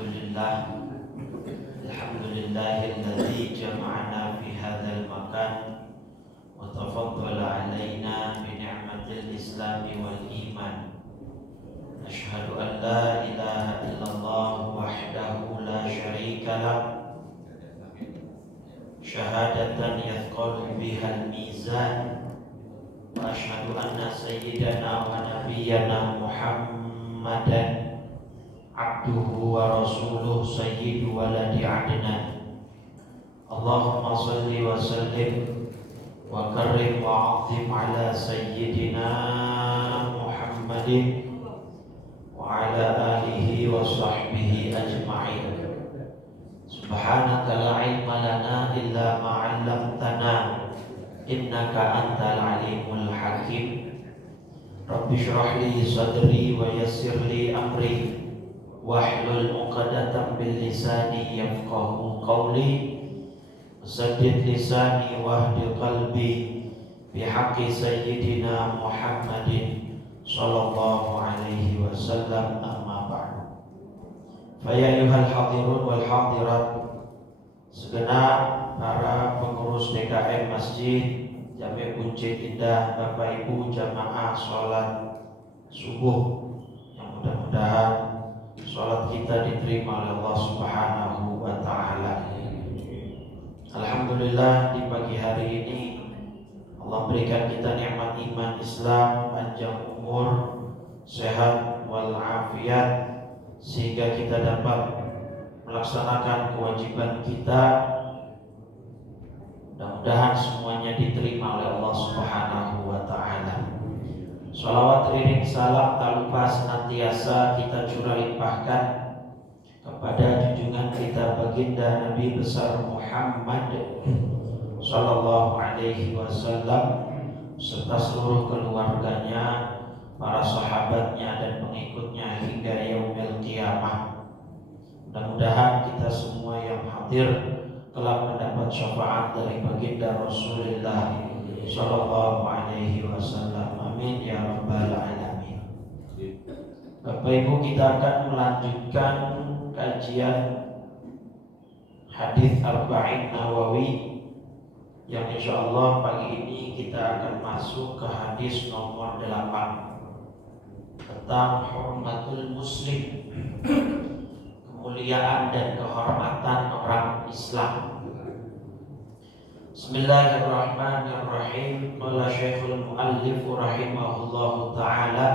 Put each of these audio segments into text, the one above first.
Alhamdulillahilladzi jama'ana fi hadzal makan wa tafaddala alaina bi ni'matil islami wal iman. Asyhadu an la ilaha illallah wahdahu la syarika lah, syahadatan yathqalu bihal mizan. Wa asyhadu anna sayyidana wa nabiyyana Muhammadan abduhu wa rasuluh sayyidu waladi adnan. Allahumma salli wa sallim wa karrim wa azim ala sayyidina Muhammadin wa ala alihi wa sahbihi ajma'in. Subhanaka la ilma lana illa ma 'allamtana innaka antal alimul hakim. Rabbi shrah li sadri wa yassir li amri wahlul 'uqdatam bil lisani yafqahu qawli. Saddid lisani wahdi qalbi bihaqqi sayyidina Muhammadin sallallahu alaihi wasallam, amma ba'du. Fa ya ayyuhal hadirun wal hadirat, segenap para pengurus DKM Masjid Jami' Buncit Indah, Bapak Ibu jamaah sholat subuh, yang mudah-mudahan sholat kita diterima oleh Allah Subhanahu wa ta'ala. Alhamdulillah, di pagi hari ini Allah berikan kita nikmat iman Islam, panjang umur, sehat walafiat, sehingga kita dapat melaksanakan kewajiban kita. Mudah-mudahan semuanya diterima oleh Allah Subhanahu wa ta'ala. Shalawat iring salam tak lupa senantiasa kita curah limpahkan kepada junjungan kita baginda Nabi besar Muhammad sallallahu alaihi wasallam serta seluruh keluarganya, para sahabatnya dan pengikutnya hingga yaumil qiyamah. Mudah-mudahan kita semua yang hadir telah mendapat syafaat dari baginda Rasulullah sallallahu alaihi wasallam. Amin ya rabbal alamin. Bapak Ibu, kita akan melanjutkan kajian hadis Arba'in Nawawi yang insyaallah pagi ini kita akan masuk ke hadis nomor 8 tentang hurmatul muslim, kemuliaan dan kehormatan orang Islam. Bismillahirrahmanirrahim. Qala Syekhul Muallif rahimahullahu ta'ala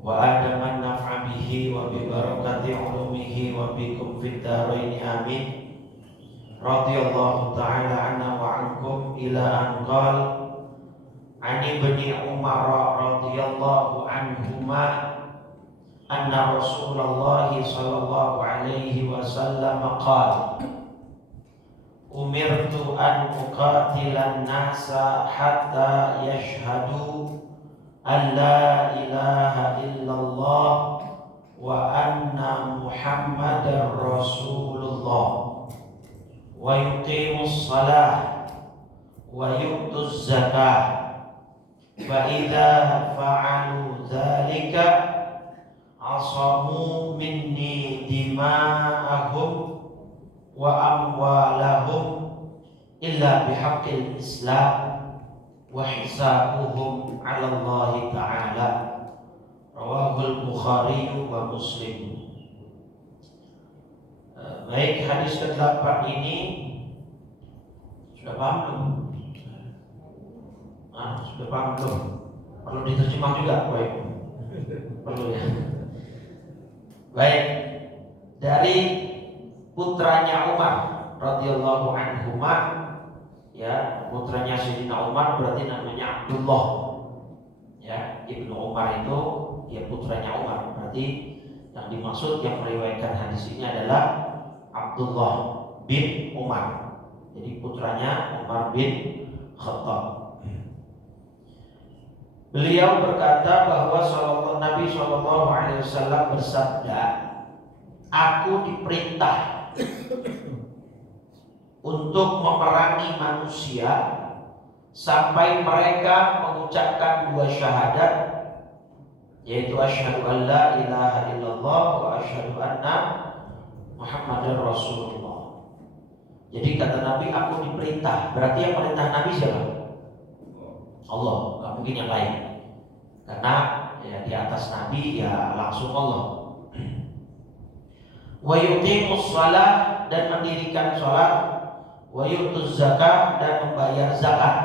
wa adaman naf'a bihi wa bi barakati ulumihi wa bikum fid dharain amin. Radhiyallahu ta'ala anna wa ankum ila an qala an ibni Umar radhiyallahu anhuma anna Rasulullah sallallahu alaihi wasallam qala umirtu an uqatilan nasa hatta yashhadu an la ilaha illallah wa anna Muhammadar Rasulullah wa yuqimus salah wa yu'tuz zakah fa idza fa'alu dzalika asamu minni dima'ahum wa amwalahum illa bihaqqil Islam wa hisabuhum 'ala Allah ta'ala. Rawahul Bukhari wa Muslim. Baik, hadis ke-8 ini sudah paham belum? Sudah paham belum? Perlu diterjemah juga, baik. Perlu ya. Baik, dari putranya Umar radhiyallahu anhuma, ya, putranya Sayyidina Umar berarti namanya Abdullah. Ya, Ibnu Umar itu ya putranya Umar, berarti yang dimaksud yang meriwayatkan hadis ini adalah Abdullah bin Umar. Jadi putranya Umar bin Khattab. Beliau berkata bahwa Nabi sallallahu alaihi wasallam bersabda, aku diperintah untuk memerangi manusia sampai mereka mengucapkan dua syahadat yaitu asyhadu an la ilaha illallah wa asyhadu anna Muhammadar Rasulullah. Jadi kata Nabi, aku diperintah. Berarti yang perintah Nabi siapa? Allah, nggak mungkin yang lain. Karena ya di atas Nabi ya langsung Allah. Wa yuqimus shalah, dan mendirikan salat, wa yutuz zakat, dan membayar zakat.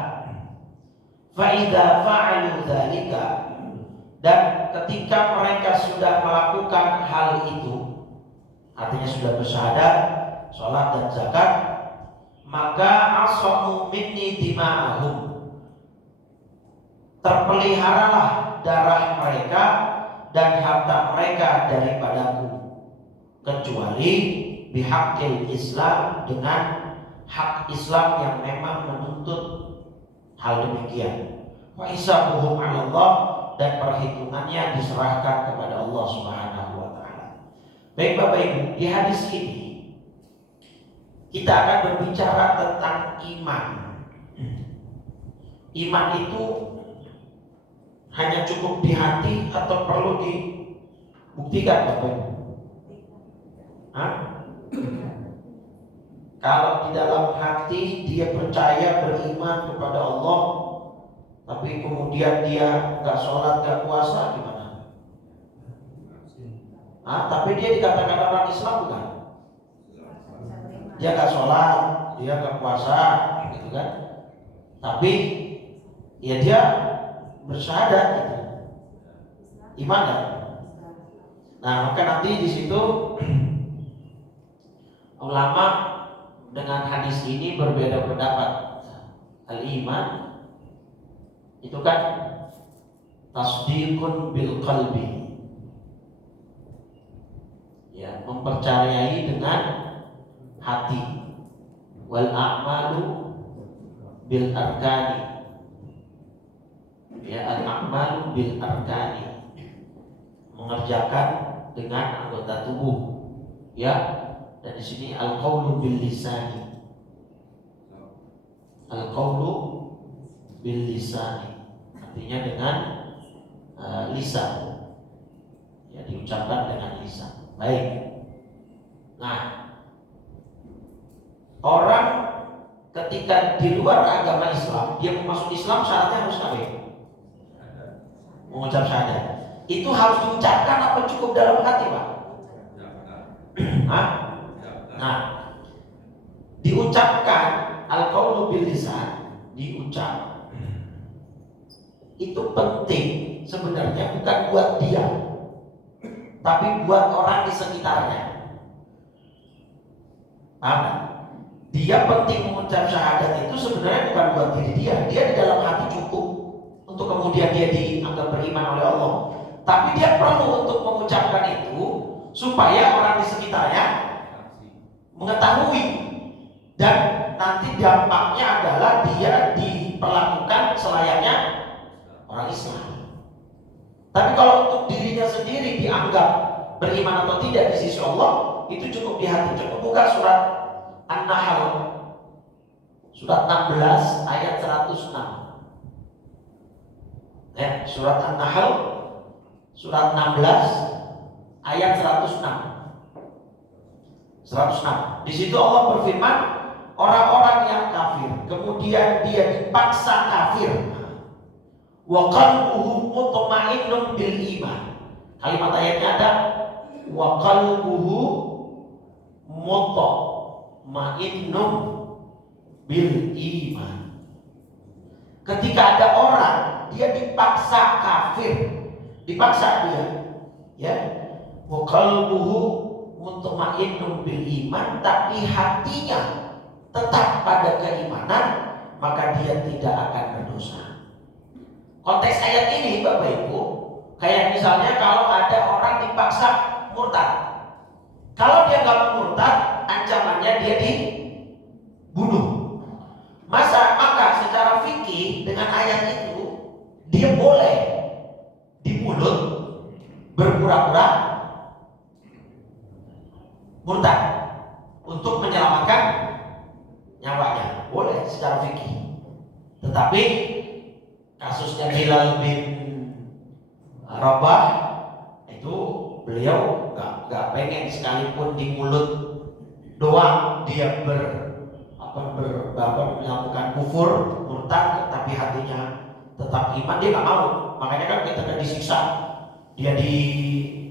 Fa idza fa'alu dzalika, dan ketika mereka sudah melakukan hal itu, artinya sudah bersyahadat, salat dan zakat, maka asamu minni dima'ahum, terpeliharalah darah mereka dan harta mereka daripadaku, kecuali bihaqqil Islam, dengan hak Islam yang memang menuntut hal demikian. Wa hisabuhum 'ala Allah, dan perhitungannya diserahkan kepada Allah Subhanahu wa taala. Baik Bapak Ibu, di hadis ini kita akan berbicara tentang iman. Iman itu hanya cukup di hati atau perlu dibuktikan Bapak Ibu? Hah? Kalau di dalam hati dia percaya, beriman kepada Allah, tapi kemudian dia nggak sholat, nggak puasa, gimana? Tapi dia dikatakan orang Islam bukan? Dia nggak sholat, dia nggak puasa, gitu kan? Tapi ya dia bersyahadat, gitu. Iman kan? Nah maka nanti di situ ulama dengan hadis ini berbeda pendapat. Al-iman itu kan tasdiqun bil qalbi, ya, mempercayai dengan hati. Wal a'malu bil arkani, ya, al a'malu bil arkani, mengerjakan dengan anggota tubuh, ya. Dan di sini al-qaulu bil lisani, al-qaulu bil lisani, artinya dengan lisan, ya, diucapkan dengan lisan. Baik. Nah, orang ketika di luar agama Islam, dia mau masuk Islam, syaratnya harus apa? Mengucap syahadat. Itu harus diucapkan apa cukup dalam hati, Pak? Hah? Nah, diucapkan al-qaulu bil lisan, diucap. Itu penting sebenarnya, bukan buat dia, tapi buat orang di sekitarnya. Paham? Dia penting mengucap syahadat itu sebenarnya bukan buat diri dia. Dia di dalam hati cukup untuk kemudian dia dianggap beriman oleh Allah. Tapi dia perlu untuk mengucapkan itu supaya orang di sekitarnya mengetahui, dan nanti dampaknya adalah dia diperlakukan selayaknya orang Islam. Tapi kalau untuk dirinya sendiri dianggap beriman atau tidak di sisi Allah, itu cukup di hati. Cukup buka surat An-Nahl, surat 16 ayat 106. Ya, surat An-Nahl surat 16 ayat 106. 106. Di situ Allah berfirman, orang-orang yang kafir kemudian dia dipaksa kafir, wa qalbuhu mutmainnun bil iman. Kalimat ayatnya ada wa qalbuhu mutmainnun bil iman. Ketika ada orang dia dipaksa kafir, dipaksa dia, ya, wa qalbuhu mutmainnun bil iman, tapi hatinya tetap pada keimanan, maka dia tidak akan berdosa. Konteks ayat ini Bapak Ibu, kayak misalnya kalau ada orang dipaksa murtad. Kalau dia nggak murtad, ancamannya dia dibunuh. Maka secara fikih dengan ayat itu dia boleh di mulut berpura-pura murtad untuk menyelamatkan nyawanya, boleh secara fikih. Tetapi kasusnya Bilal bin Rabah itu beliau nggak pengen sekalipun di mulut doang dia melakukan kufur, murtad, tapi hatinya tetap iman, dia nggak mau. Makanya kan ketika disiksa, dia direbahkan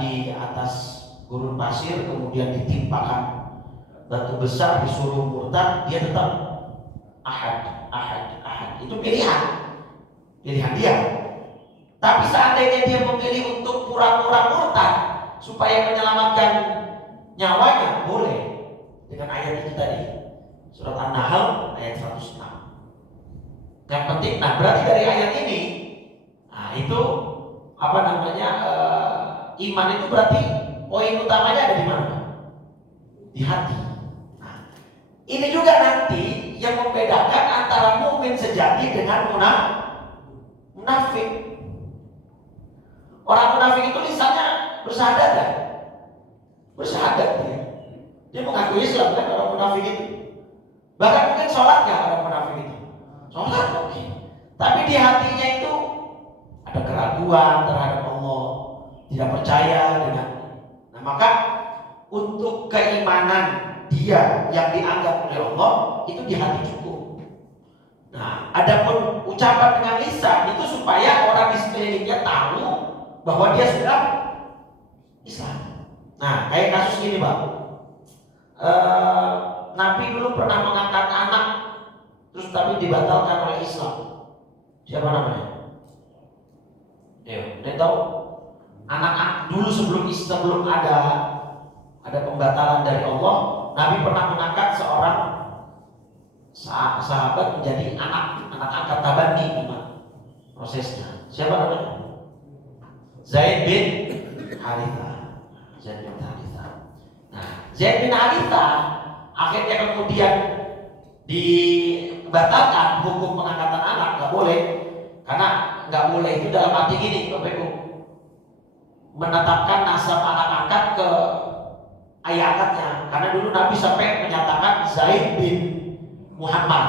di atas gurun pasir, kemudian ditimpakan batu besar, disuruh murtad, dia tetap ahad. Itu pilihan dia. Tapi seandainya dia memilih untuk pura-pura murtad supaya menyelamatkan nyawanya, boleh. Dengan ayat ini tadi, surat An-Nahl ayat 106. Yang penting, berarti dari ayat ini, itu iman itu berarti poin utamanya ada di mana? Di hati. Ini juga nanti yang membedakan antara mukmin sejati dengan munafik. Orang munafik itu lisannya bersyahadat kan? Bersyahadat dia. Dia mengakui Islam kan, orang munafik itu. Bahkan mungkin sholatnya orang munafik itu. Sholat mungkin. Tapi di hatinya itu ada keraguan terhadap Allah, tidak percaya dengan. Nah, maka untuk keimanan dia yang dianggap oleh Allah itu di hati cukup. Nah, adapun ucapan dengan lisan itu supaya orang di sekelilingnya tahu bahwa dia sudah Islam. Nah, kayak kasus gini, Pak. Nabi dulu pernah mengangkat anak, terus tapi dibatalkan oleh Islam. Siapa namanya? Dia tahu? Anak dulu sebelum ada pembatalan dari Allah, Nabi pernah mengangkat seorang sahabat menjadi anak angkat tabani. Prosesnya. Siapa namanya? Zaid bin Harithah. Nah, Zaid bin Harithah akhirnya kemudian dibatalkan hukum pengangkatan anak, nggak boleh. Karena nggak boleh itu dalam arti gini, Bapak Ibu, menetapkan nasab anak angkat ke ayah angkatnya. Karena dulu Nabi sampai menyatakan Zaid bin Muhammad.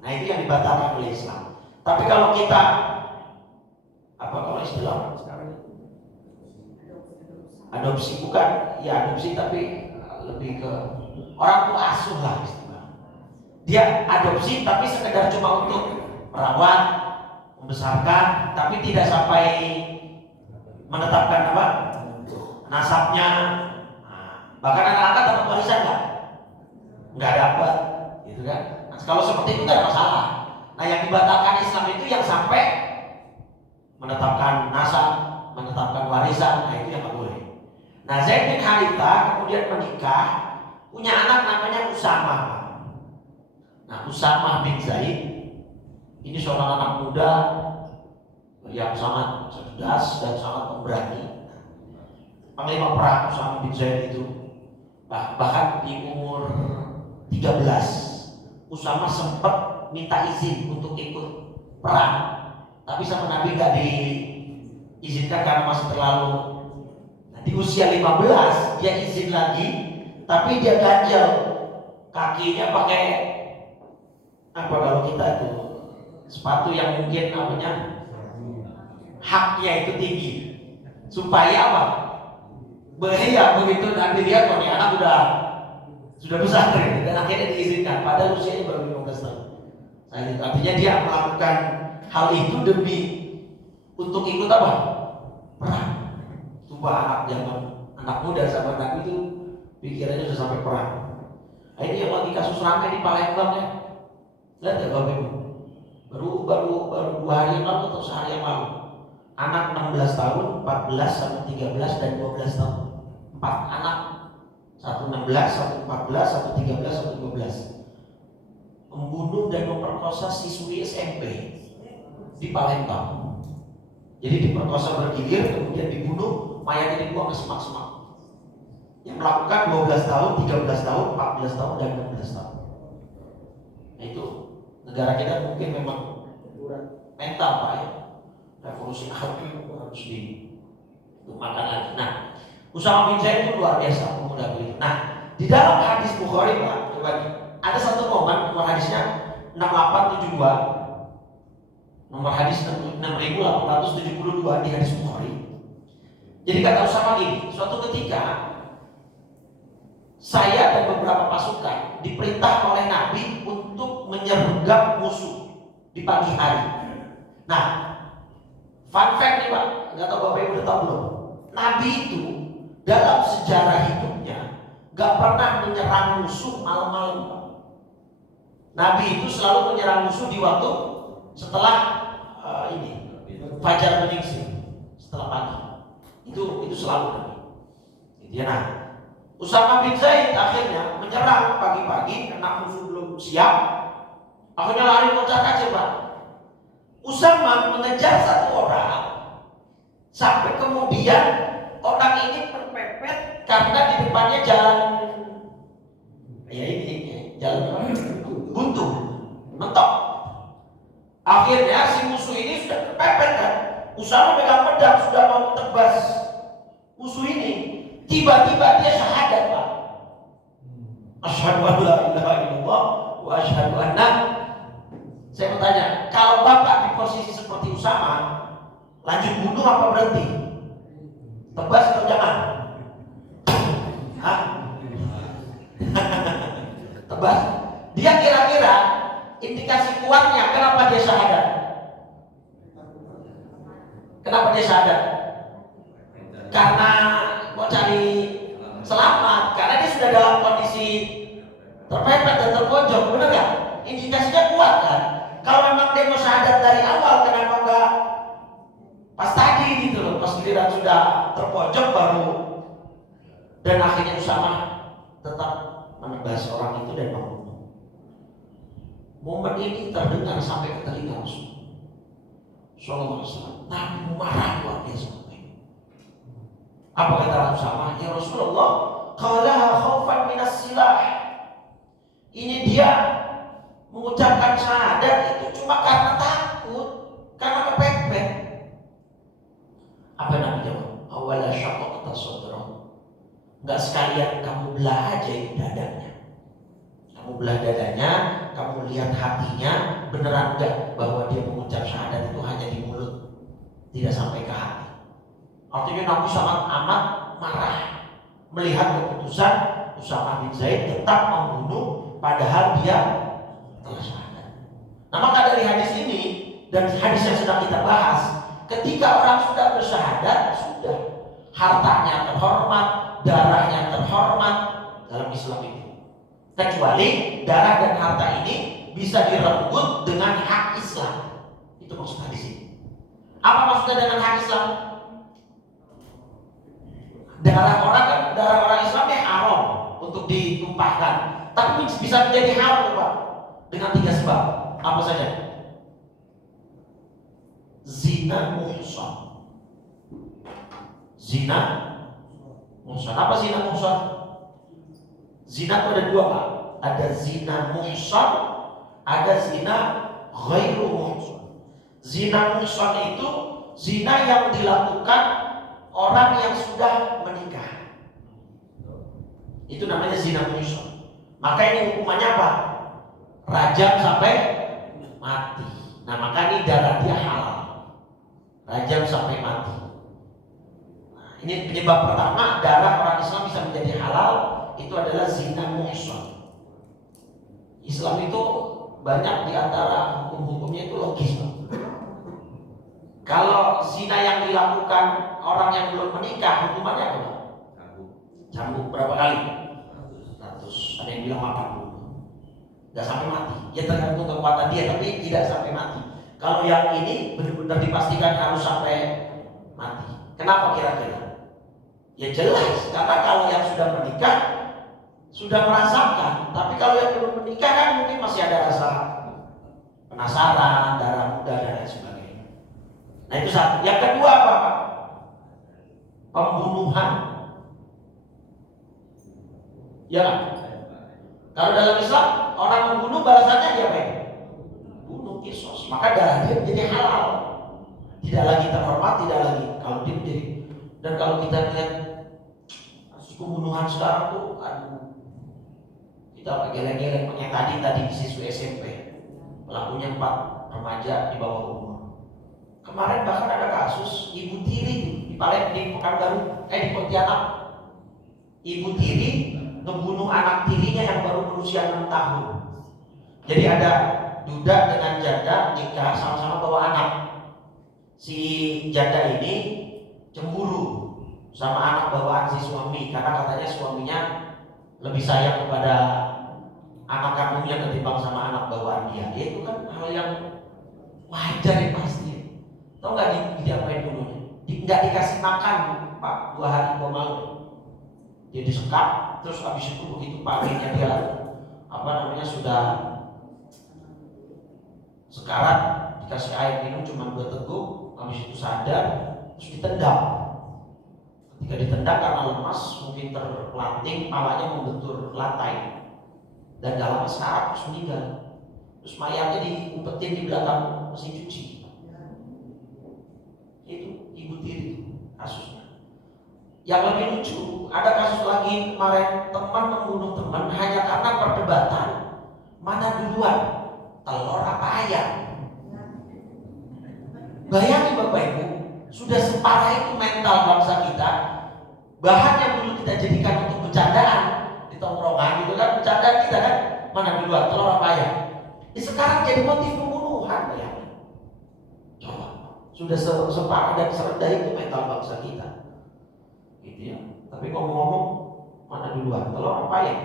Nah, itu yang dibatalkan oleh Islam. Tapi kalau kita kalau istilah sekarang adopsi, bukan ya adopsi, tapi lebih ke orang tua asuh lah istilah. Dia adopsi tapi sekedar cuma untuk merawat, membesarkan, tapi tidak sampai menetapkan nasabnya. Bahkan anak-anak dapat warisan nggak dapat, gitu kan? Nah, kalau seperti itu nggak ada masalah. Nah, yang dibatalkan Islam itu yang sampai menetapkan nasab, menetapkan warisan, nah itu yang nggak boleh. Nah, Zaid bin Harithah kemudian menikah, punya anak namanya Usamah. Nah, Usamah bin Zaid ini seorang anak muda yang sangat cerdas dan sangat pemberani. Panglima perang Usamah bin Zaid itu. Bahkan di umur 13 Usamah sempat minta izin untuk ikut perang, tapi sama Nabi gak diizinkan karena masih terlalu. Nah, di usia 15 dia izin lagi, tapi dia ganjel kakinya pakai kalau kita itu sepatu yang mungkin haknya itu tinggi, supaya bahaya begitu Nabi lihat ini anak sudah besar dan akhirnya diizinkan padahal usianya baru 15 tahun. Nah, artinya dia melakukan hal itu demi untuk ikut perang. Coba anak muda sama Nabi itu pikirannya sudah sampai perang. Nah, ini yang lagi kasus ramai di Palembang ya. Lihat ya Bapak Ibu. Baru 2 hari yang lalu atau sehari yang lalu. Anak 16 tahun, 14 sama 13 dan 12 tahun. 4 anak. Satu 16, satu 14, satu 13, satu 12. Membunuh dan memperkosa siswi SMP di Palembang. Jadi diperkosa bergilir, kemudian dibunuh, mayatnya dibuang ke semak-semak. Yang melakukan 12 tahun, 13 tahun, 14 tahun, dan 16 tahun. Nah, itu negara kita mungkin memang mental Pak ya. Revolusi akhlak harus dilupakan lagi. Nah, Usamah bin Zaid itu luar biasa pemuda begitu. Nah, di dalam hadis Bukhari Pak, coba ada satu momen, nomor hadisnya 6872, nomor hadis 6872 di hadis Bukhari. Jadi kata Usama ini, suatu ketika saya dan beberapa pasukan diperintah oleh Nabi untuk menyergap musuh di pagi hari. Nah, fun fact nih Pak, nggak tahu Bapak Ibu udah tahu belum? Nabi itu dalam sejarah hidupnya nggak pernah menyerang musuh malam-malam Pak. Nabi itu selalu menyerang musuh di waktu setelah fajar menyingsing, setelah pagi. Itu selalu Nabi. Gitu ya. Nah, Usama bin Zaid akhirnya menyerang pagi-pagi karena musuh belum siap. Akhirnya lari kocak-kacir Pak. Usama mengejar satu orang sampai kemudian orang ini terpepet karena di depannya jalan jalan buntu, mentok. Akhirnya si musuh ini sudah terpepet kan. Usama pegang pedang sudah mau tebas musuh ini. Tiba-tiba dia syahadat Pak. Asyhadu an la ilaha illallah wa asyhadu anna. Saya mau tanya, kalau Bapak di posisi seperti Usama, lanjut bunuh apa berhenti? Tebas atau jangan? Hah? Tebas. Dia kira-kira indikasi kuatnya kenapa dia syahadat? Kenapa dia syahadat? Karena mau cari selamat, karena dia sudah dalam kondisi terpepet dan terpojok, benar nggak? Indikasinya kuat kan? Kalau memang dia mau syahadat dari awal, kenapa nggak pas tadi gitu loh, pas giliran sudah terpojok baru? Dan akhirnya Usama tetap menebas orang itu dan membunuh. Momen ini terdengar sampai ke telinga Rasul Sallallahu Alaihi Wasallam. Nabi marah luar biasa. Apa kata Usama? Ya Rasulullah, qalaha khaufan minas silah. Ini dia mengucapkan syahadat itu cuma karena takut, karena kepepet. Apa Nabi jawab? Awala syaqaqta sadrahu. Enggak sekalian kamu belah aja itu dadanya. Kamu belah dadanya, kamu lihat hatinya, beneran enggak bahwa dia mengucap syahadat itu hanya di mulut, tidak sampai ke hati. Artinya Nabi sangat amat marah melihat keputusan Usama bin Zaid tetap membunuh padahal dia telah syahadat. Nah, maka dari hadis ini dan hadis yang sedang kita bahas, ketika orang sudah bersyahadat, sudah hartanya terhormat, darahnya terhormat dalam Islam itu. Kecuali darah dan harta ini bisa direbut dengan hak Islam. Itu maksud hadis ini. Apa maksudnya dengan hak Islam? Darah orang Islam yang haram untuk ditumpahkan, tapi bisa menjadi haram Pak dengan 3 sebab. Apa saja? Zina muhsan. Zina muhsan. Apa zina muhsan? Zina itu ada 2 Pak. Ada zina muhsan, ada zina ghairu muhsan. Zina muhsan itu zina yang dilakukan orang yang sudah menikah. Itu namanya zina muhsan. Maka ini hukumannya apa? Rajam sampai mati. Nah, maka ini darah dia halal. Rajam sampai mati. Nah, ini penyebab pertama darah orang Islam bisa menjadi halal, itu adalah zina muhsan. Islam itu banyak diantara hukum-hukumnya itu logis. Kalau zina yang dilakukan orang yang belum menikah, hukumannya apa? Cambuk berapa kali? 100. Ada yang bilang 80. Gak sampai mati. Ya tergantung kekuatan dia, tapi tidak sampai mati. Kalau yang ini benar-benar dipastikan harus sampai mati. Kenapa kira-kira? Ya jelas, karena kalau yang sudah menikah sudah merasakan, tapi kalau yang belum menikah kan mungkin masih ada rasa penasaran, darah muda dan lain sebagainya. Nah itu satu. Yang kedua apa? Pembunuhan. Ya kan? Kalau dalam Islam orang membunuh balasannya dia apa? Bunuh, kisos. Maka darah dia menjadi halal. Tidak lagi terhormat, tidak lagi. Kalau dia menjadi, dan kalau kita lihat pembunuhan sekarang tuh, aduh, kita geleng-geleng yang tadi siswi SMP, pelakunya 4 remaja di bawah umur. Kemarin bahkan ada kasus ibu tiri di di Pekanbaru, di Pontianak, ibu tiri ngebunuh anak tirinya yang baru berusia 6 tahun. Jadi ada duda dengan janda nikah sama-sama bawa anak. Si janda ini cemburu sama anak bawaan si suami karena katanya suaminya lebih sayang kepada anak kandungnya ketimbang sama anak bawaan dia. Ya, itu kan hal yang wajar ya pasti. Tahu nggak diapain dulunya? Nggak dikasih makan Pak 2 hari 2 malam. Dia disekap, terus habis itu begitu paginya dia sudah sekarat, dikasih air minum cuma 2 teguk, habis itu sadar, terus ditendang. Ketika ditendang karena lemas, mungkin terpelanting, palanya membentur lantai, dan gak lama sekarat terus meninggal. Terus mayatnya diumpetin di belakang mesin cuci. Itu ibu tiri kasusnya. Yang lebih lucu, ada kasus lagi kemarin, teman membunuh teman hanya karena perdebatan mana duluan, telur apa ayam. Bayangin Bapak Ibu, sudah separah itu mental bangsa kita. Bahan yang dulu kita jadikan untuk bercandaan di tongkrongan gitu kan, bercandaan kita kan, mana duluan, telur apa ayam. Sekarang jadi motif pembunuhan, bayangin. Coba, sudah separah dan serendah itu mental bangsa kita. Gitu ya. Tapi ngomong-ngomong, mana duluan, telur apa ayam?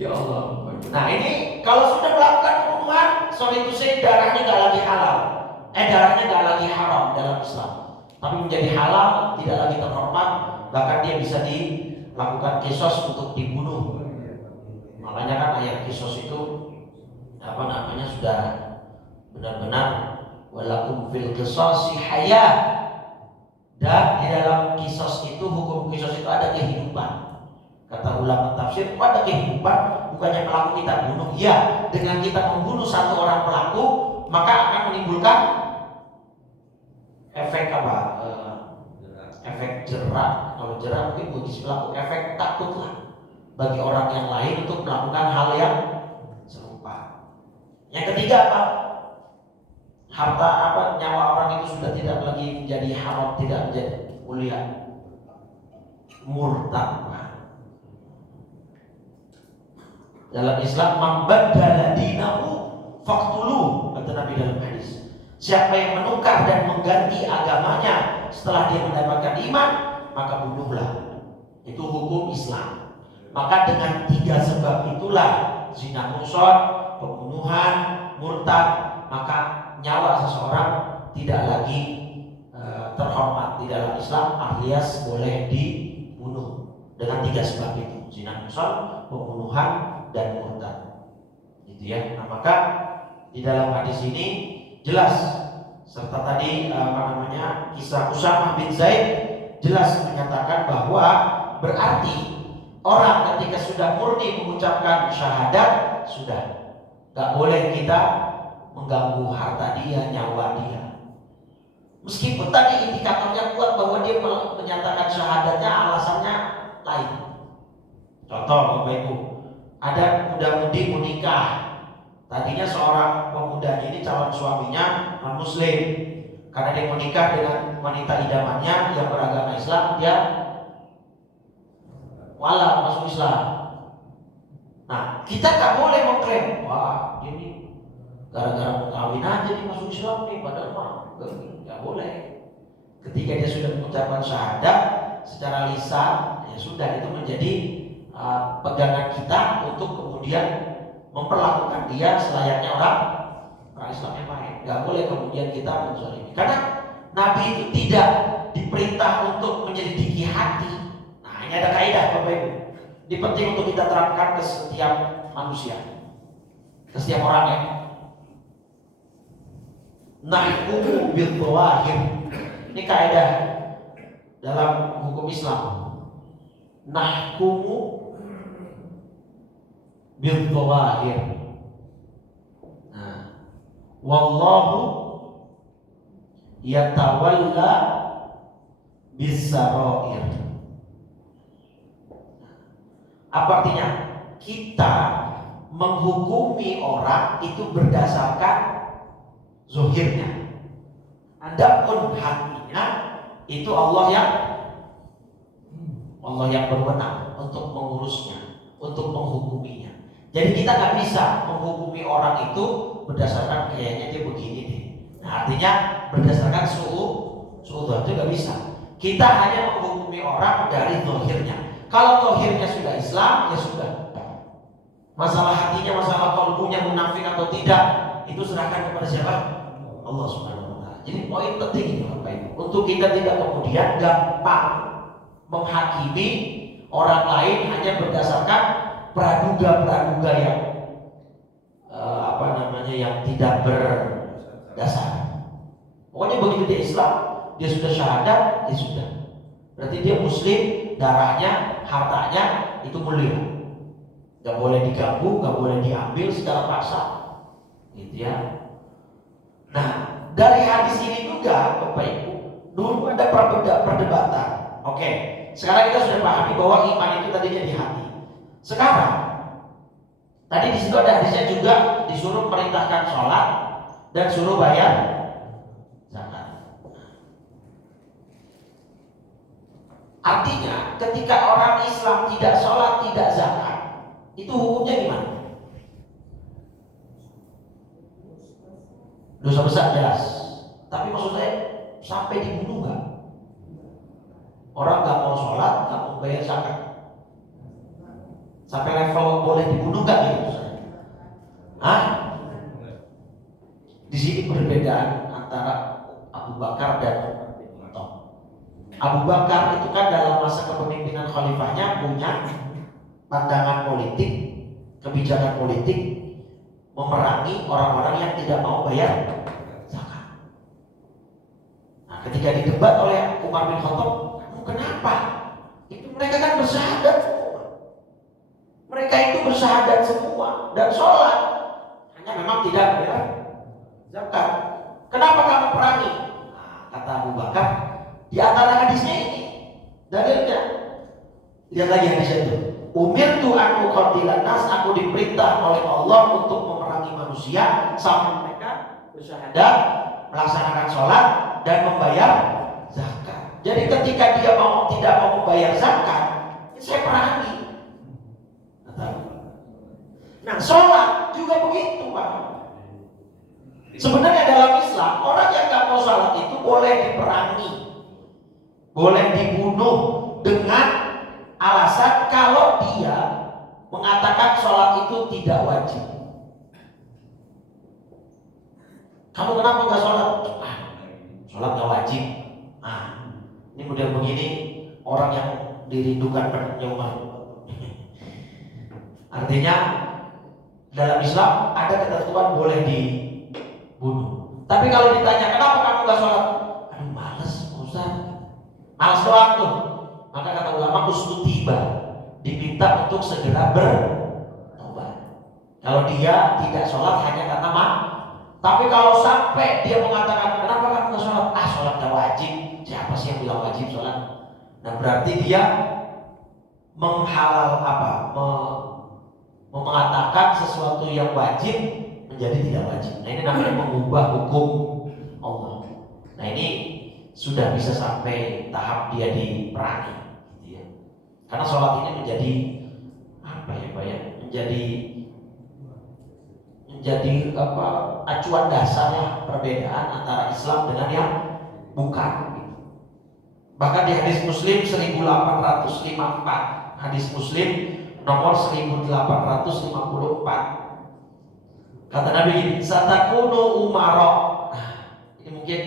Ya Allah. Nah ini kalau sudah melakukan pembunuhan, sorry to say, darahnya gak lagi halal, darahnya gak lagi haram dalam Islam, tapi menjadi halal, tidak lagi terhormat, bahkan dia bisa dilakukan kisos untuk dibunuh. Makanya kan ayat kisos itu sudah benar-benar walakum fil qisasi hayah, dan di dalam kisos itu, hukum kisos itu ada kehidupan. Kata ulama tafsir, ada kehidupan, bukannya pelaku kita bunuh. Ya, dengan kita membunuh satu orang pelaku, maka akan menimbulkan efek efek jerak. Kalau jerak mungkin bagi si pelaku, efek takutlah bagi orang yang lain untuk melakukan hal yang serupa. Yang ketiga apa? Harta nyawa orang itu sudah tidak lagi menjadi haram, tidak menjadi mulia. Murtad. Dalam Islam, mambadala dinahu faqtuluh, kata Nabi dalam hadis. Siapa yang menukar dan mengganti agamanya setelah dia mendapatkan iman, maka bunuhlah. Itu hukum Islam. Maka dengan 3 sebab itulah, zina muhsan, pembunuhan, murtad, maka nyawa seseorang tidak lagi terhormat di dalam Islam, alias boleh dibunuh. Dengan 3 sebab itu, zina muhsan, pembunuhan, dan murtad. Gitu ya. Nah, maka di dalam hadis ini jelas, serta tadi kisah Usamah bin Zaid jelas menyatakan bahwa berarti orang ketika sudah murni mengucapkan syahadat, sudah gak boleh kita mengganggu harta dia, nyawa dia. Meskipun tadi indikatornya kuat bahwa dia menyatakan syahadatnya alasannya lain. Contoh Bapak Ibu, ada muda-mudi mau nikah. Tadinya seorang pemuda ini calon suaminya non muslim. Karena dia mau nikah dengan wanita idamannya yang beragama Islam, dia wala masuk Islam. Nah, kita gak boleh mengklaim, wah ini gara-gara mau kawin aja dia masuk Islam nih, padahal mah gak boleh. Ketika dia sudah mengucapkan syahadat secara lisan, ya sudah, itu menjadi pegangan kita untuk kemudian memperlakukan dia selayaknya orang Islam yang baik. Gak boleh kemudian kita menzalimi. Karena Nabi itu tidak diperintah untuk menyelidiki hati. Nah, ini ada kaidah Bapak Ibu. Ini penting untuk kita terapkan ke setiap manusia, ke setiap orang ya. Nahkumu bil dhawahir. Ini kaidah dalam hukum Islam. Nahkumu bil dhawahir. Nah, wallahu yatawalla bis-sarair. Apa artinya? Kita menghukumi orang itu berdasarkan zuhir. zuhirnya. Adapun hatinya itu Allah yang berwenang untuk mengurusnya, untuk menghukuminya. Jadi kita nggak bisa menghukumi orang itu berdasarkan kayaknya dia begini deh. Nah, artinya berdasarkan suhu itu nggak bisa. Kita hanya menghukumi orang dari zahirnya. Kalau zahirnya sudah Islam, ya sudah. Masalah hatinya, masalah kalbunya munafik atau tidak, itu serahkan kepada siapa? Allah Subhanahu wa taala. Jadi poin penting ini Bapak Ibu, untuk kita tidak kemudian gampang menghakimi orang lain hanya berdasarkan praduga yang yang tidak berdasar. Pokoknya begitu dia Islam, dia sudah syahadat, dia sudah. Berarti dia muslim, darahnya, hartanya itu mulia. Gak boleh diganggu, gak boleh diambil secara paksa, gitu ya. Nah, dari hadis ini juga Bapak Ibu, dulu ada perdebatan. Oke, sekarang kita sudah pahami bahwa iman itu tadinya di hati. Sekarang, tadi di situ ada hadisnya juga disuruh perintahkan sholat dan suruh bayar zakat. Artinya, ketika orang Islam tidak sholat, tidak zakat, itu hukumnya gimana? Dosa besar jelas. Tapi maksud saya sampai dibunuh nggak? Orang nggak mau sholat, nggak mau bayar zakat, sampai level boleh dibunuh nggak gitu? Hah? Di sini perbedaan antara Abu Bakar dan Umar bin Khattab. Abu Bakar itu kan dalam masa kepemimpinan khalifahnya punya pandangan politik, kebijakan politik, memerangi orang-orang yang tidak mau bayar zakat. Nah, ketika didebat oleh Umar bin Khattab, kenapa? Itu mereka kan bersyahadat semua. Mereka itu bersyahadat semua dan sholat, hanya memang tidak bayar zakat. Kenapa kamu perangi? Nah, kata Abu Bakar, di antara hadisnya ini dalilnya. Lihat lagi hadisnya itu. Umirtu an uqatilan nas, aku diperintah oleh Allah untuk memerangi manusia sampai mereka bersyahadat, melaksanakan sholat dan membayar zakat. Jadi ketika dia tidak mau membayar zakat, saya perangi. Nah, sholat juga begitu Pak. Sebenarnya dalam Islam orang yang nggak mau sholat itu boleh diperangi, boleh dibunuh dengan alasan kalau dia mengatakan sholat itu tidak wajib. Kamu kenapa nggak sholat? Sholat nggak wajib. Ini model begini orang yang dirindukan penuhnya umat. Artinya dalam Islam ada ketentuan boleh dibunuh. Tapi kalau ditanya kenapa kamu nggak sholat? Aduh males Ustaz, males doang tuh. Maka kata ulama ustutiba, diminta untuk segera bertobat. Kalau dia tidak sholat hanya karena tapi kalau sampai dia mengatakan kenapa kamu nggak sholat? Sholat nggak wajib. Siapa sih yang bilang wajib sholat? Nah berarti dia mengatakan sesuatu yang wajib menjadi tidak wajib. Nah ini namanya mengubah hukum Allah. Nah ini sudah bisa sampai tahap dia diperangi, gitu ya. Karena sholat ini menjadi menjadi acuan dasarnya perbedaan antara Islam dengan yang bukan. Bahkan di hadis Muslim 1854, hadis Muslim nomor 1854, kata Nabi ini, satakunu umaro. Ini mungkin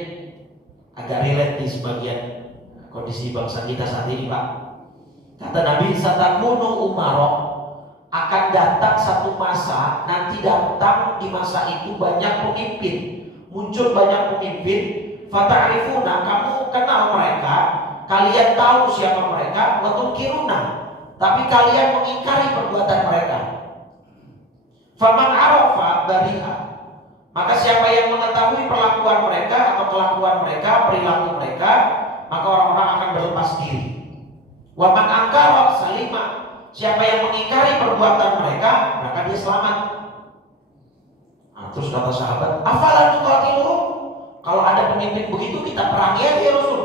agak relate di sebagian kondisi bangsa kita saat ini Pak. Kata Nabi, satakunu umaro, akan datang satu masa, nanti datang di masa itu banyak pemimpin, muncul banyak pemimpin. Fata'rifuna, kamu kenal mereka, kalian tahu siapa mereka, wa tunkiruna, tapi kalian mengingkari perbuatan mereka. Faman arafa bari'a, maka siapa yang mengetahui perlakuan mereka atau kelakuan mereka, perilaku mereka, maka orang-orang akan berlepas diri. Wa man angkara salima, siapa yang mengingkari perbuatan mereka, maka dia selamat. Nah, terus kata sahabat, afala tuqatiluhum, Kalau ada pemimpin begitu kita perangi aja ya Rasul.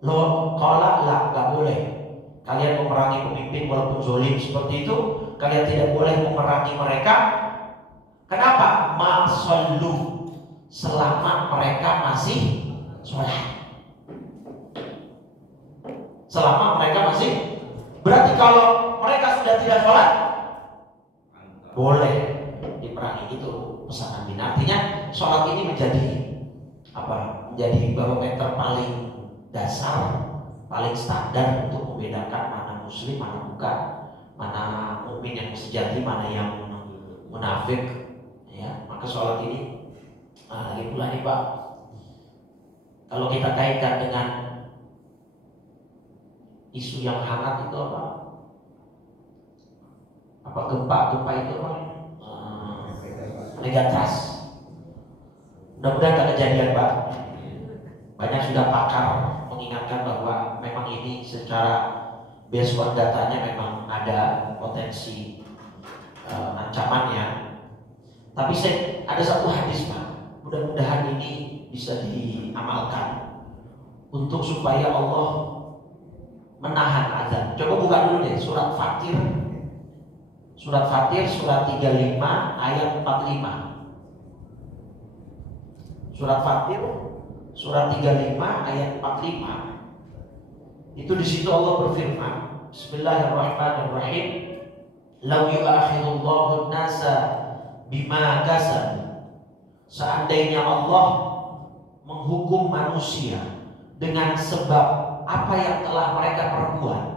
Loh, kalau lah nggak boleh. Kalian memerangi pemimpin walaupun zolim seperti itu, kalian tidak boleh memerangi mereka. Kenapa? Masallu, selama mereka masih sholat. Selama mereka masih. Berarti kalau mereka sudah tidak sholat, boleh diperangi. Itu pesan Nabi. Artinya sholat ini menjadi apa? Menjadi barometer paling dasar, paling standar untuk membedakan mana muslim, mana bukan, mana mukmin yang sejati, mana yang munafik. Ya, maka sholat ini, lagi pula nih Pak, kalau kita kaitkan dengan isu yang hangat itu apa? Apa gempa itu apa? Megatrust. Mudah-mudahan tidak kejadian Pak. Banyak sudah pakar mengingatkan bahwa memang ini secara based on datanya memang ada potensi ancamannya. Tapi ada satu hadis Pak, mudah-mudahan ini bisa diamalkan untuk supaya Allah menahan azab. Coba buka dulu deh surat Fatir. Surat Fatir surat 35 ayat 45. Surat Fatir surat 35 ayat 45. Itu di situ Allah berfirman, Bismillahirrahmanirrahim. Lau yu'akhirullahu an-nasa bima kasab. Seandainya Allah menghukum manusia dengan sebab apa yang telah mereka perbuat.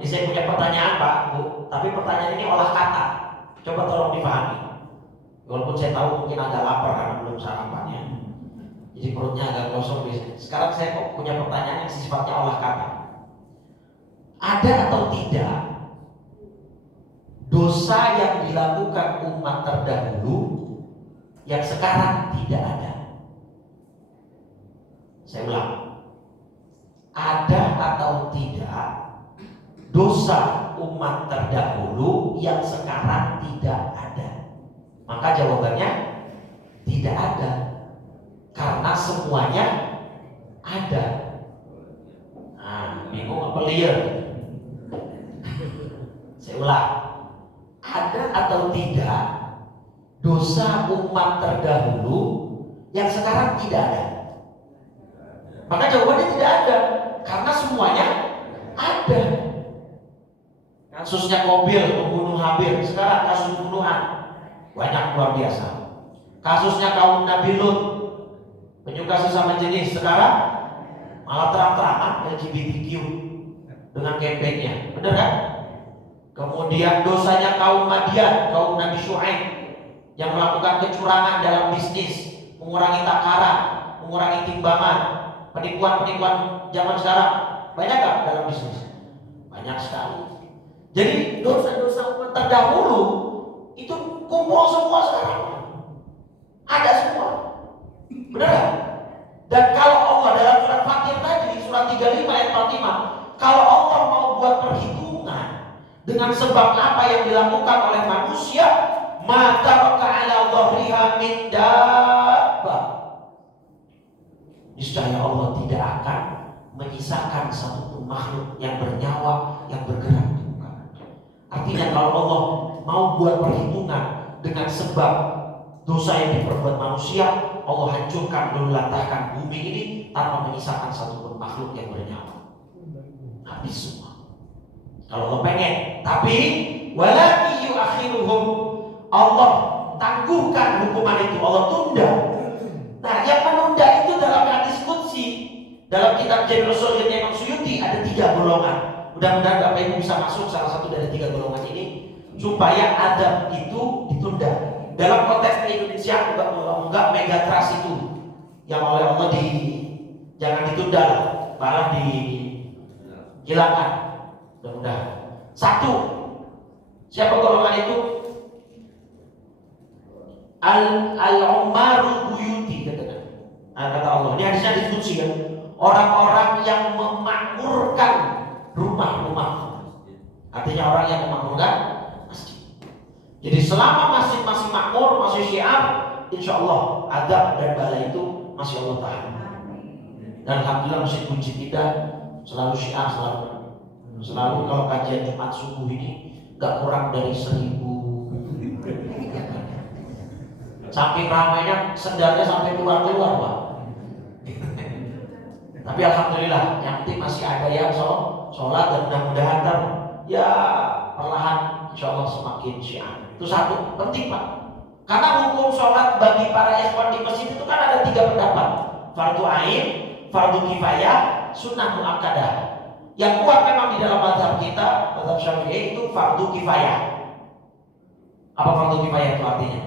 Ini saya punya pertanyaan Pak, Bu, tapi pertanyaan ini olah kata. Coba tolong dipahami. Walaupun saya tahu mungkin agak lapar karena belum sarapannya, jadi perutnya agak kosong. Sekarang saya kok punya pertanyaan yang sifatnya olah kata. Ada atau tidak dosa yang dilakukan umat terdahulu yang sekarang tidak ada? Saya ulang. Ada atau tidak dosa umat terdahulu yang sekarang tidak ada? Maka jawabannya tidak ada, karena semuanya ada. Nah, bingung apa liar? Saya ulang. Ada atau tidak dosa umat terdahulu yang sekarang tidak ada? Maka jawabannya tidak ada, karena semuanya ada. Kasusnya Qabil membunuh Habil, sekarang kasus pembunuhan banyak luar biasa. Kasusnya kaum Nabi Lut penyuka sesama jenis, sekarang malah terang-terangan LGBTQ dengan kampanyenya, benar kan? Kemudian dosanya kaum Madian, kaum Nabi Syuaib yang melakukan kecurangan dalam bisnis, mengurangi takaran, mengurangi timbangan, penipuan-penipuan zaman sekarang banyak gak dalam bisnis? Banyak sekali. Jadi dosa-dosa umat terdahulu itu kumpul semua sekarang, ada semua, benar? Dan kalau Allah dalam surat Fatir tadi, surat 35 ayat 45, kalau Allah mau buat perhitungan dengan sebab apa yang dilakukan oleh manusia, maka ala dhahriha min dabbah, niscaya Allah tidak akan menyisakan satupun makhluk yang bernyawa yang bergerak. Artinya kalau Allah mau buat perhitungan dengan sebab dosa yang diperbuat manusia, Allah hancurkan, meluluhlantahkan bumi ini tanpa menyisakan satupun makhluk yang bernyawa. Habis semua. Kalau Allah pengen, tapi walaki yu'akhiruhum, Allah tangguhkan hukuman itu, Allah tunda. Nah, yang menunda itu dalam hadis qudsi, dalam kitab Jami' Ushul Imam Suyuti ada 3 golongan. Mudah-mudahan Bapak Ibu bisa masuk salah satu dari 3 golongan ini supaya adab itu ditunda. Dalam konteks Indonesia enggak megatrust itu yang oleh Allah jangan ditunda, malah dihilangkan. Mudah-mudahan. 1. Siapa golongan itu? Al-ummaru buyuti, kata Allah. Ini hadisnya diskusi kan. Orang-orang yang memakmurkan rumah-rumah. Artinya orang yang memakmurkan masjid. Jadi selama masih makmur, masih syiar, insya Allah adab dan bala itu masih Allah tahan. Dan alhamdulillah masjid kunci kita selalu syiar, selalu kalau kajian Jumat subuh ini gak kurang dari 1000. Saking ramainya sendalnya sampai keluar Pak. Tapi alhamdulillah yang penting masih ada yang sholat, dan mudah-mudahan ya perlahan insya Allah semakin syiar. Itu satu penting Pak. Karena hukum sholat bagi para ikhwan di masjid itu kan ada 3 pendapat: fardu ain, fardu kifayah, sunnah muakkadah. Yang kuat memang di dalam mazhab kita, mazhab Syafi'i, itu fardu kifayah. Apa fardu kifayah itu artinya?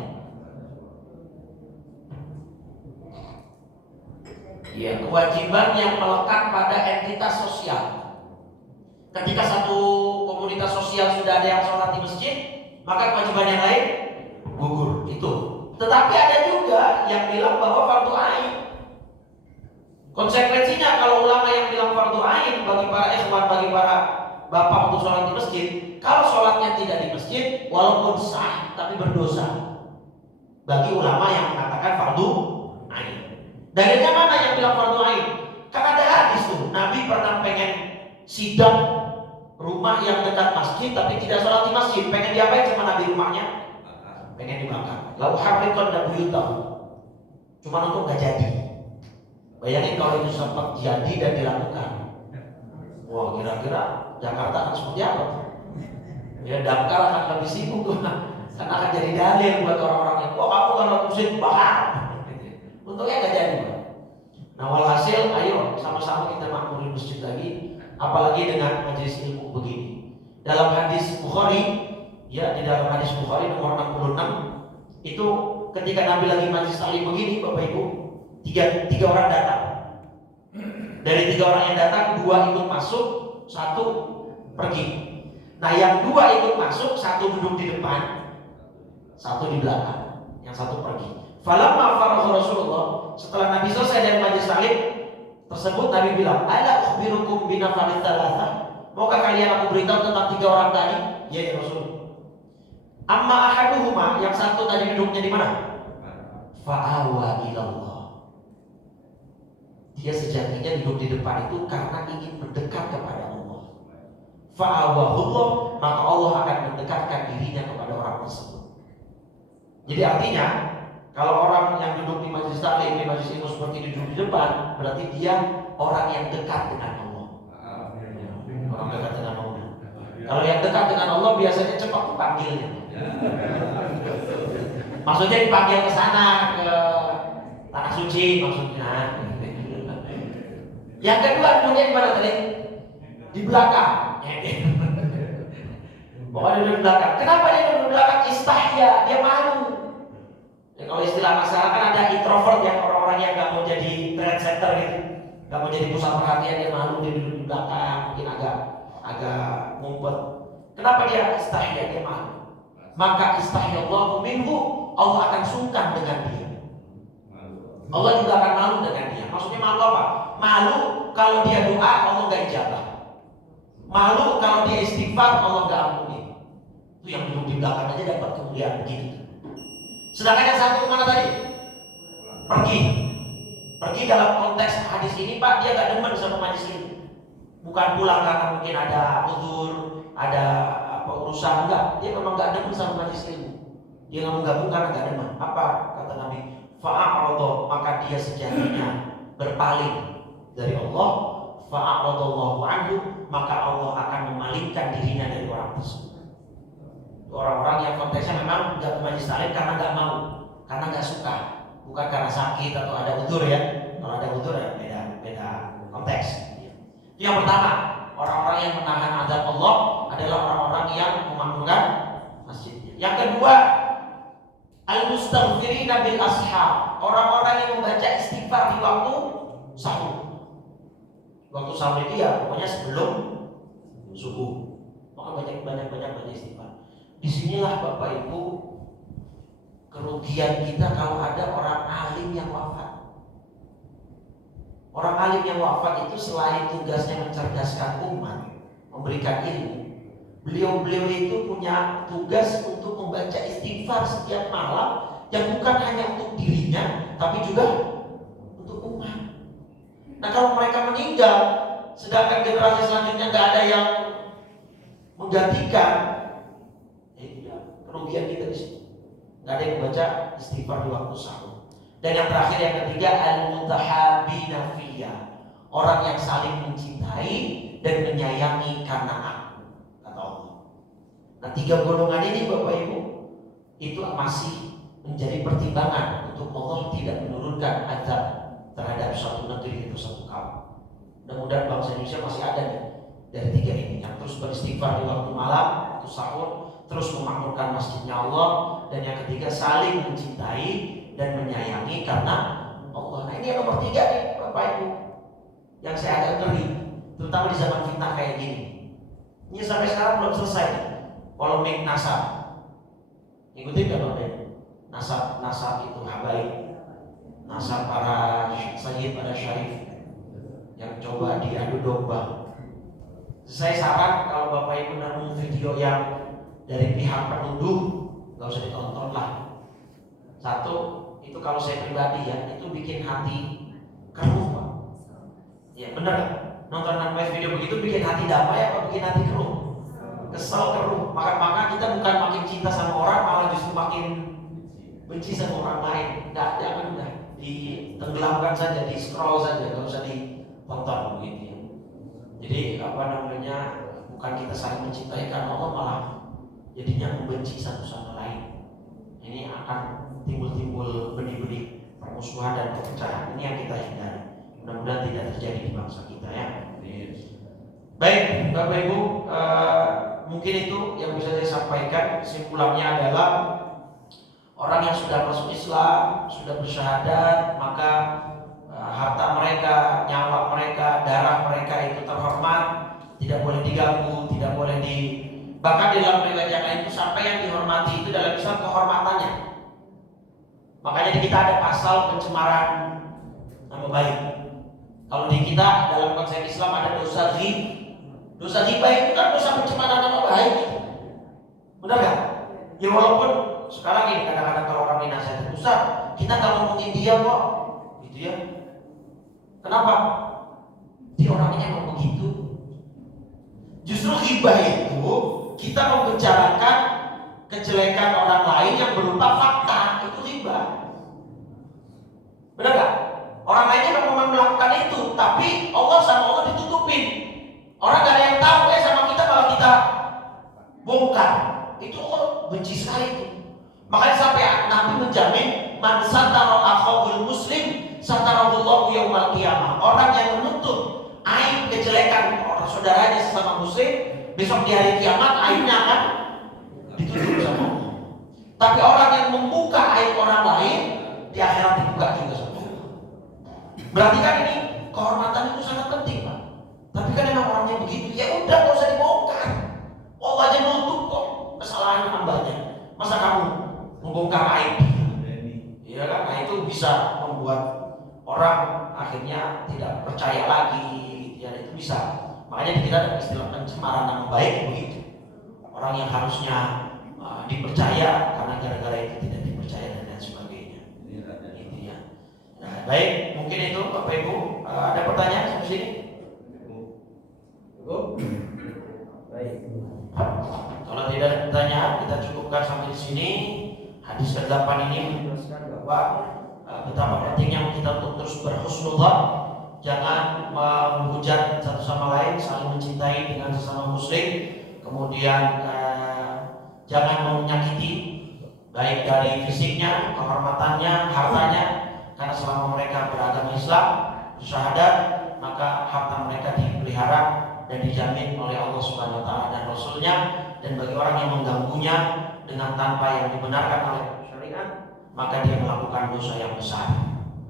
Ya, kewajiban yang melekat pada entitas sosial. Ketika satu komunitas sosial sudah ada yang sholat di masjid, maka kewajiban yang lain gugur. Itu. Tetapi ada juga yang bilang bahwa fardu ain. Konsekuensinya kalau ulama yang bilang fardu ain bagi para ikhwan, bagi para bapak untuk sholat di masjid, kalau sholatnya tidak di masjid, walaupun sah tapi berdosa. Bagi ulama yang mengatakan fardu ain. Dalilnya mana yang bilang fardu ain? Kan ada hadis tuh, Nabi pernah pengen sidang rumah yang dekat masjid tapi tidak sholat di masjid. Pengen diapain sama Nabi rumahnya? Pengen dibakar. Lalu harriqan dan buyutah. Cuma untuk gak jadi. Bayangin kalau itu sempat jadi dan dilakukan. Wah, kira-kira Jakarta akan seperti apa? Ya, damkar akan lebih sibuk tuh. Karena akan jadi dalil buat orang-orang yang, wah kamu kalau masjid bakar. Untungnya gak jadi. Nah, walhasil ayo sama-sama kita makmurin masjid lagi, apalagi dengan majelis ilmu begini. Dalam hadis Bukhari, ya di dalam hadis Bukhari nomor 66, itu ketika Nabi lagi majelis taklim begini, Bapak Ibu, tiga orang datang. Dari 3 orang yang datang, 2 ikut masuk, 1 pergi. Nah, yang 2 ikut masuk, 1 duduk di depan, 1 di belakang, yang 1 pergi. Falamma faragha Rasulullah, setelah Nabi selesai dari majelis taklim tersebut, Nabi bilang, "Ala ukhbirukum binafalit tsalatsa?" Maukah kalian aku beritahu tentang 3 orang tadi? Ya Rasul. Amma ahaduhuma, yang 1 tadi duduknya di mana? Fa'awa ilallah. Dia sejatinya duduk di depan itu karena ingin mendekat kepada Allah. Fa'awahullah, maka Allah akan mendekatkan dirinya kepada orang tersebut. Jadi artinya, kalau orang yang duduk di majelis taklim, di majelis ilmu seperti duduk di depan, berarti dia orang yang dekat dengan Allah. Orang dekat dengan Allah. Kalau yang dekat dengan Allah biasanya cepat dipanggilnya. Maksudnya dipanggil ke sana, ke tanah suci maksudnya. Yang kedua duduknya di mana tadi? Di belakang. Pokoknya duduk di belakang. Kenapa dia duduk di belakang? Istahya, dia malu. Ya, kalau istilah masyarakat kan ada introvert, yang orang-orang yang gak mau jadi trend center gitu, gak mau jadi pusat perhatian, dia malu, dia duduk di belakang, mungkin agak ngumpet. Kenapa dia istahya, dia malu? Maka istahyallahu minhu, Allah akan sungkan dengan dia. Allah juga akan malu dengan dia. Maksudnya malu apa? Malu kalau dia doa Allah gak ijabah. Malu kalau dia istighfar Allah gak ampuni. Itu yang duduk di belakang aja dapat kemuliaan begitu. Sedangkan yang 1 kemana tadi? Pergi dalam konteks hadis ini, Pak, dia gak demen sama majelis ini. Bukan pulang karena mungkin ada uzur, ada urusan, enggak. Dia memang gak demen sama majelis ilmu. Dia gak mau gabung karena gak demen. Apa kata Nabi? Fa'a'radha, maka dia sejatinya berpaling dari Allah. Fa'a'radallahu anhu, maka Allah akan memalingkan dirinya dari orang tersebut. Orang-orang yang konteksnya memang gak ke majelis taklim karena gak mau, karena gak suka, bukan karena sakit atau ada uzur ya. Kalau ada uzur ya beda konteks. Itu yang pertama, orang-orang yang menahan azab Allah adalah orang-orang yang memakmurkan masjidnya. Yang kedua, al-mustaghfirina bil ashar, orang-orang yang membaca istighfar di waktu sahur. Waktu sahur itu ya pokoknya sebelum subuh. Maka banyak baca istighfar. Disinilah Bapak Ibu kerugian kita kalau ada orang alim yang wafat. Orang alim yang wafat itu selain tugasnya mencerdaskan umat, memberikan ilmu, beliau itu punya tugas untuk membaca istighfar setiap malam yang bukan hanya untuk dirinya, tapi juga untuk umat. Nah kalau mereka meninggal, sedangkan generasi selanjutnya nggak ada yang menggantikan, ya itu ya kerugian kita di sini. Nggak ada yang membaca istighfar di waktu sahur. Dan yang terakhir, yang ketiga, al-mutahabina fiyya, orang yang saling mencintai dan menyayangi karena aku, kata Allah. Nah 3 golongan ini Bapak Ibu itu masih menjadi pertimbangan untuk Allah tidak menurunkan azab terhadap suatu negeri atau satu kaum. Mudah-mudahan bangsa Indonesia masih ada nih dari 3 ini, yang terus beristighfar di waktu malam, waktu sahur, terus memakmurkan masjidnya Allah, dan yang ketiga saling mencintai dan menyayangi karena Allah. Nah ini yang nomor 3 nih Bapak Ibu, yang saya agak ngeri, terutama di zaman fitnah kayak gini. Ini sampai sekarang belum selesai nih, polemik nasab. Ikutin gak Bapak Ibu? Nasab itu habaib, nasab para sayyid, para syarif yang coba diadu domba. Saya saran kalau Bapak Ibu nemu video yang dari pihak penuduh, gak usah ditonton lah. Satu, itu kalau saya pribadi ya, itu bikin hati keruh Pak. Ya bener, nonton video begitu bikin hati damai apa bikin hati keruh? Kesel, keruh. Maka kita bukan makin cinta sama orang, malah justru makin benci sama orang lain. Jangan udah ditenggelamkan saja, di scroll saja, gak usah ditonton begitu ya. Jadi bukan kita saling mencintai karena Allah, malah jadinya membenci satu sama lain. Ini akan timbul benih-benih permusuhan dan perpecahan. Ini yang kita hindari. Mudah-mudahan tidak terjadi di bangsa kita ya. Baik Bapak Ibu, mungkin itu yang bisa saya sampaikan. Kesimpulannya adalah orang yang sudah masuk Islam, sudah bersyahadat, maka harta mereka, nyawa mereka, darah mereka itu terhormat, tidak boleh diganggu, tidak boleh bahkan di dalam riwayat yang lain itu sampai yang dihormati itu dalam Islam kehormatannya. Makanya di kita ada pasal pencemaran nama baik. Kalau di kita dalam konsep Islam ada dosa ghibah. Dosa ghibah itu kan dosa pencemaran nama baik. Benar gak? Ya walaupun sekarang ini kadang-kadang kalau orang dinasihatin, Ustaz, kita nggak ngomongin dia kok, gitu ya. Kenapa? Dia orangnya emang begitu. Justru ghibah itu kita membicarakan kejelekan orang lain yang berupa fakta, itu ghibah. Benar gak? Orang lainnya memang melakukan itu, tapi Allah sama Allah ditutupin. Orang gak ada yang tahu, sama kita malah kita bongkar. Itu Allah benci sekali itu. Makanya sampai Nabi menjamin, man satara akhahul muslim satarallahu yaumal qiyamah. Orang yang menutup aib kejelekan orang saudaranya sesama muslim, besok di hari kiamat aibnya akan ditutup sama Allah. Tapi orang yang membuka aib orang lain, di akhirat dibuka juga sama Allah. Berarti kan ini kehormatan itu sangat penting Pak. Tapi kan emang orangnya begitu, ya udah gak usah dibongkar. Allah aja nutup kok kesalahan hambanya. Masa kamu membongkar aib? Ya kan? Nah itu bisa membuat orang akhirnya tidak percaya lagi. Ya itu bisa. Makanya kita ada istilah pencemaran nama baik begitu. Orang yang harusnya dipercaya karena gara-gara itu tidak dipercaya dan lain sebagainya. Gitu ya. Nah, baik, mungkin itu Bapak Ibu ada pertanyaan sampai sini? Baik. Kalau tidak ada pertanyaan, kita cukupkan sampai di sini. Hadis ke-8 ini menjelaskan bahwa betapa pentingnya kita untuk terus berhusnudzon, jangan menghujat satu sama lain, saling mencintai dengan sesama muslim, kemudian jangan menyakiti baik dari fisiknya, kehormatannya, hartanya, karena selama mereka beragama Islam, bersyahadat, maka harta mereka dipelihara dan dijamin oleh Allah Subhanahu wa taala dan Rasulnya. Dan bagi orang yang mengganggunya dengan tanpa yang dibenarkan oleh syariat, maka dia melakukan dosa yang besar.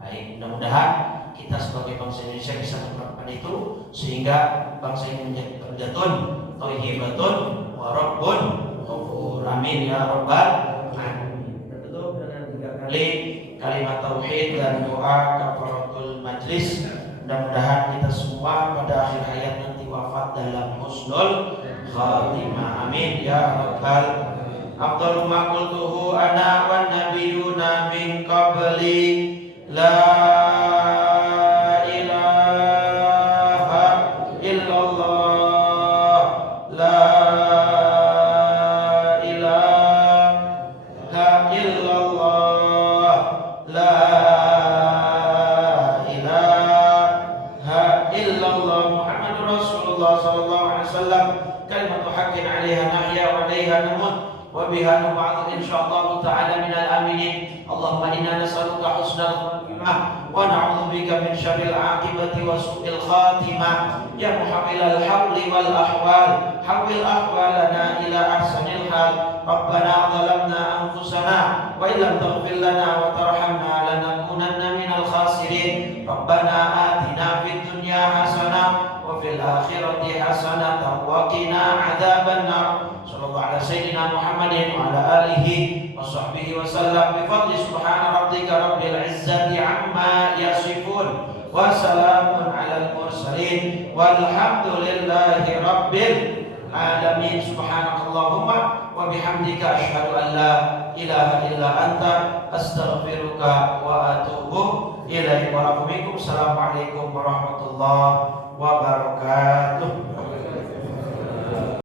Baik, mudah-mudahan kita sebagai bangsa Indonesia bisa melakukan itu sehingga bangsa ini menjadi terjatun, thayyibatun, wa rabbun ghafur. Amin ya rabbal alamin. Kita tutup dengan 3 kali kalimat tauhid dan doa kafaratul majlis. Mudah-mudahan kita semua pada akhir hayat nanti wafat dalam husnul khatimah. Amin ya rabbal afdalu ma qultuhu ana wan nabiyuna min qabli la ilaha illallah la ilaha illallah la ilaha illallah Muhammadur Rasulullah sallallahu alaihi wasallam kalimatu haqqin 'alaiha nahya wa 'alaiha namut wa biha nub'atsu insyaallah ta'ala minal aminin. Allahumma inna nas'aluka husnal khatimah wa na'udzu bika min syarril 'aqibati wa su'il khatimah. Ya muhammilal hawli wal ahwal hawil ahwalana ila ahsanil hal. Rabbana zalamna anfusana wa illam taghfir lana wa tarhamna lanakunanna minal khasirin. Rabbana atina fid dunya hasanah wa fil akhirati hasanah wa qina adzabannar. Sallallahu ala sayyidina Muhammadin wa ala alihi wa sahbihi wa sallam bi fadli subhana rabbika rabbil izzati amma yasifun wa salamun alal mursalin walhamdulillahi rabbil alamin. Subhanakallahumma wa bihamdika asyhadu an la ilaha illa anta astaghfiruka wa atubu ilaik. Wa assalamualaikum warahmatullahi wabarakatuh.